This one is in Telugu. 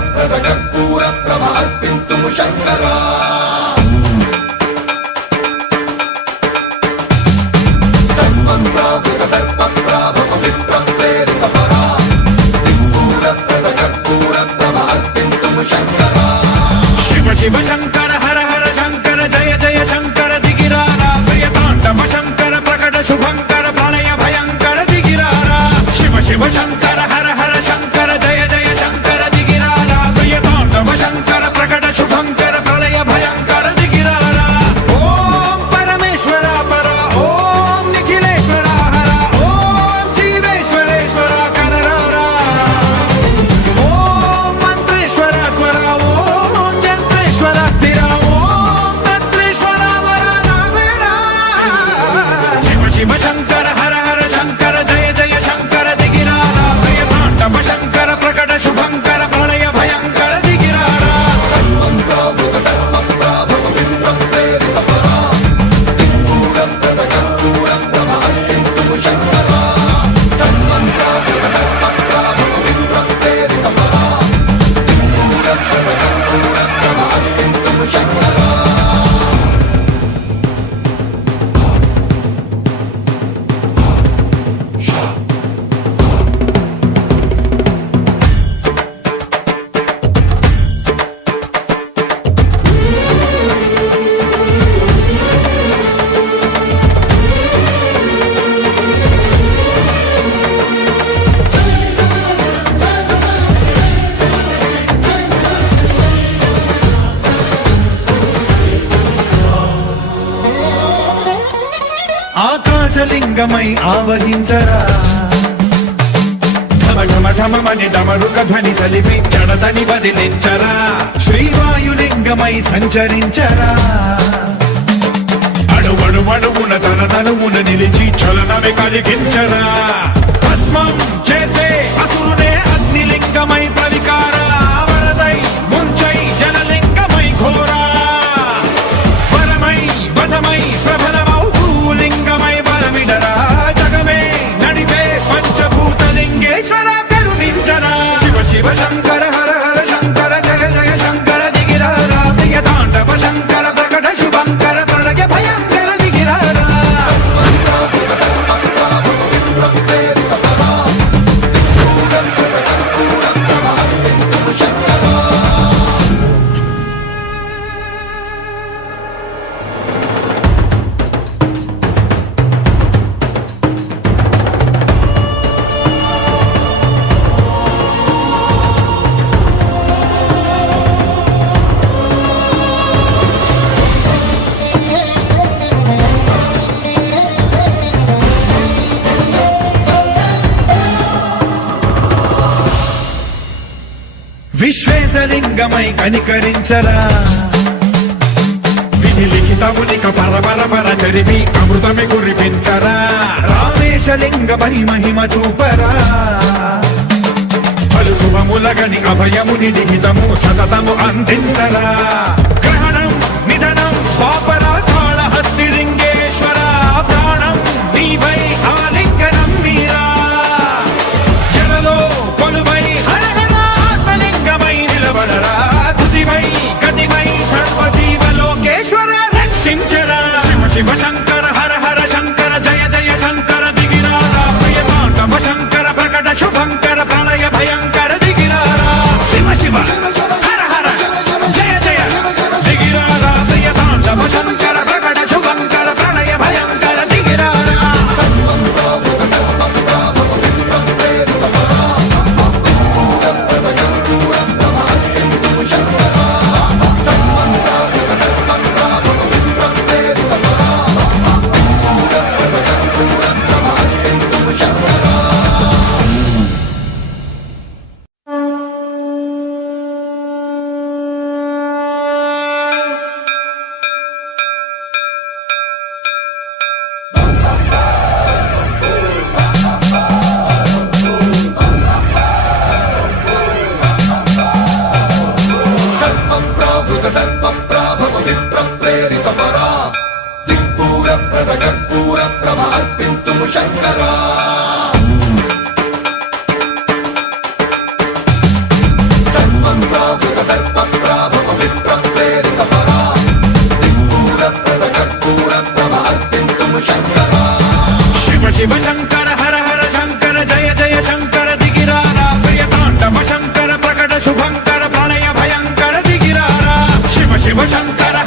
సిద్ధప్రద కర్పూర ప్రభ అర్పింతుము శంకరా సర్వం ప్రావృత దర్ప ప్రాభవ విప్ర ప్రేరిత పరా సిద్ధూరప్రద కర్పూర ప్రభ అర్పింతుము శంకరా శివ శివ శంకర హర హర శంకర జయ జయ శంకర దిగిరారా ప్రియ తాండవ శంకర ప్రకట శుభంకర ప్రళయ భయంకర దిగిరారా శివ శివ శంకర హర హర శంకర జయ జయ శంకర దిగిరారా ప్రియ తాండవ శంకర ప్రకట శుభంకర ప్రళయ భయంకర దిగిరారా ఓం పరమేశ్వర పర ఓం నిఖిలేశ్వర హర ఓం జీవేశ్వరేశ్వర కరరారా ఓం మంత్రేశ్వర స్వర ఓం జంత్రేశ్వర స్థిర ఓం తంత్రేశ్వర వర నావేరా శివ శివ శంకర హర హర శంకర జయ జయ శంకర దిగిరారా ప్రియ తాండవ శంకర ప్రకట శుభంకర ప్రళయ భయంకర దిగిరారా సర్వం ప్రావృత దర్ప ప్రాభవ విప్ర ప్రేరిత పరా సిద్ధూరప్రద కర్పూర ప్రభ అర్పింతుము శంకరా సర్వం ప్రావృత దర్ప ప్రాభవ విప్ర ప్రేరిత పరా సిద్ధూరప్రద కర్పూర ప్రభ అర్పింతుము శంకరా ఆకాశలింగమై ఆవహించరా ఢమ ఢమ ఢమమని డమరుక ధ్వని సలిపి జడదని వదిలించరా శ్రీవాయులింగమై సంచరించరా అణువణువున తన తనువున నిలిచి చలనమే కలిగించరా భస్మం చేసే అసురునే అగ్నిలింగమై ప్రవికారా వరదై ముంచై జలలింగమై ఘోరా వరమై వధమై ప్రబలమౌ భూలింగమై బలమిడరా జగమే నడిపే పంచభూతలింగేశ్వర కరుణించరా శివ శివ శంకర హర హర శంకర జయ జయ శంకర దిగిరారా ప్రియ తాండవ శంకర ప్రకట శుభంకర ప్రళయ భయంకర దిగిరారా ప్రేరిత పరా సిద్ధూరప్రద కర్పూర ప్రభ అర్పింతుము శంకరా విశ్వేశలింగమై కనికరించరా విధి లిఖితమునిక పరపర చరిమి అమృతమి కురిపించరా రామేశలింగమై మహిమ చూపరా పలు శుభములగని అభయముని నిహితము సతతము అందించరా గ్రహణం నిధనం పాపరా కాళహస్తి లింగేశ్వర ప్రాణం నీవై ఆలింగనం మీరా జలలో కొలువై హర హర ఆత్మలింగమై నిలబడరా తుదివై గతివై సర్వజీవలోకేశ్వర రక్షించరా శివ శివ శంకర హర హర శంకర జయ జయ శంకర దిగిరారా ప్రియ తాండవ శంకర ప్రకట శుభంకర ప్రళయ భయంకర దిగిరారా శివ శివ హర హర జయ జయ దిగిరారా ప్రియ తాండవ శంకర ప్రకట శుభంకర ప్రళయ భయంకర దిగిరారా సర్వం ప్రావృత దర్ప ప్రాభవ విప్ర ప్రేరిత పరా సిద్ధూరప్రద కర్పూర ప్రభ అర్పింతుము శంకరా సర్వం ప్రావృత దర్ప ప్రాభవ విప్ర ప్రేరిత పరా సిద్ధూరప్రద కర్పూర ప్రభ అర్పింతుము శంకరా శివ శంకర